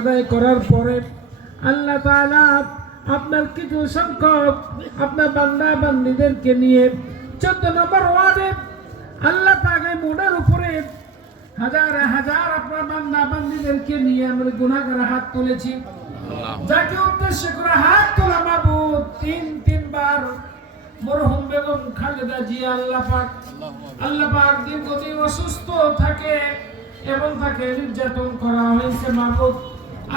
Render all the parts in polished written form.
আদায় করার পরে আল্লাহ তাআলা আপনার কিছু সংখ্যক আপনার বান্দা বান্দীদেরকে নিয়ে 14 নম্বর ওয়ার্ডে আল্লাহ পাকের মোড়ের উপরে হাজার হাজার আপনার বান্দা বান্দীদেরকে নিয়ে আমরা গুনাহগার হাত তুলেছি। যাকে উদ্দেশ্য করে হাত তোলা মাবুদ তিনবার মরহুম বেগম খালেদা জিয়া আল্লাহ পাক দীর্ঘদিন অসুস্থ থাকে এবং তাকে নির্যাতন করা হয়েছে মাবুদ।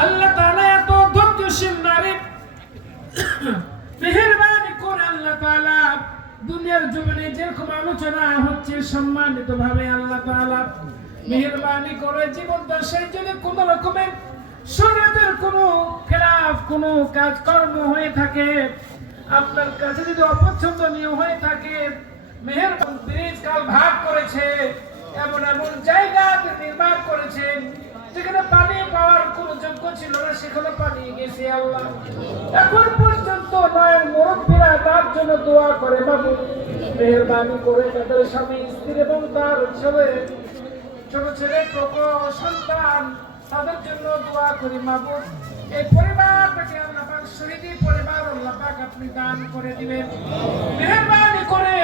আল্লাহ তাআলা এত ধৈর্যশীল নারী, মেহেরবানি করে আল্লাহ তাআলা দুনিয়ার জমিনে যেরকম আলোচনা হচ্ছে সম্মানিত ভাবে আল্লাহ তাআলা মেহেরবানি করে জীবন দশায় যদি কোনো রকমের শরীয়তের কোনো খেলাফ কোনো কাজকর্ম হয়ে থাকে, আপনার কাছে যদি অপছন্দনীয় হয়ে থাকে, মেহেরবানি ব্রিজ কাল ভাগ করেছে, এমন এমন জায়গা নির্মাণ করেছেন যেখানে পানি পাওয়ার কোনো যোগ্য ছিল না, সেখানে পানি গেছে আল্লাহ। এখন পর্যন্ত নয় মুরব্বীরা তার জন্য দোয়া করে মাবুদ মেহেরবানি করে তাদের স্বামী স্ত্রী এবং তার ছেলে ছোট ছেলে সন্তান তাদের জন্য দোয়া করি মাবুদ। এই পরিবারটাকে আল্লাহ পাক শহীদি পরিবার আল্লাহ পাক আপনি দান করে দিবেন। মেহেরবানি করে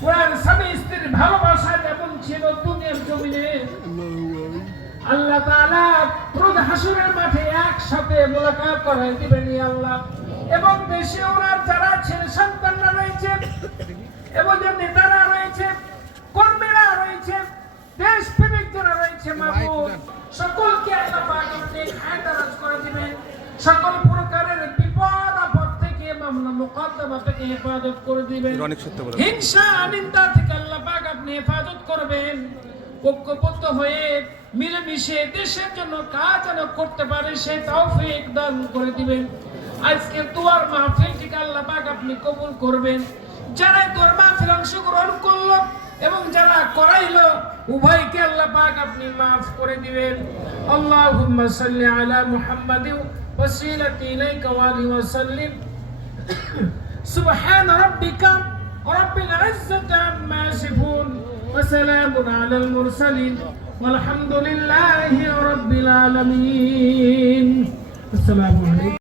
পুরান স্বামী স্ত্রীর ভালোবাসা যেমন ছিল দুনিয়ার জমিনে আল্লাহ তাআলা রোজ হাসরের মাঠে একসাথে মোলাকাত করাই দিবেন আল্লাহ। এবং দেশে ওনার যারা ছেলে সন্তানরা রয়েছে এবং যে নেতারা রয়েছে কর্মীরা রয়েছে দেশপ্রেমিক যারা রয়েছে মাবুদ সকলকে আল্লাহ পাক আপনি খায়দারাজ করে দিবেন। সকল প্রকারের বিপদ আপদ থেকে মামলা মুকদ্দমা থেকে হেফাজত করে দিবেন। হিংসা নিন্দা থেকে আল্লাহ পাক আপনি হেফাজত করবেন। ঐক্যবদ্ধ হয়ে মিলেমিশে দেশের জন্য কাজ যেন করতে পারে সেই তৌফিক দান করে দিবেন। আজকে দুয়ার মাহফিলটিকে আল্লাহ পাক আপনি কবুল করবেন। যারা দুয়ার মাহফিল অংশগ্রহণ করলো এবং যারা করাইলো উভয়কে আল্লাহ পাক আপনি মাফ করে দিবেন। আল্লাহুম্মা সাল্লি আলা মুহাম্মাদিন ওয়াসিলাতি ইলাইকা ওয়া আলিহি ওয়া সাল্লিম। সুবহান রাব্বিকা রাব্বিল ইজ্জাতি আম্মা ইয়াসিফুন ওয়া সালামুন আলাল মুরসালিন ওয়ালহামদুলিল্লাহি রাব্বিল আলামিন। আসসালামু আলাইকুম।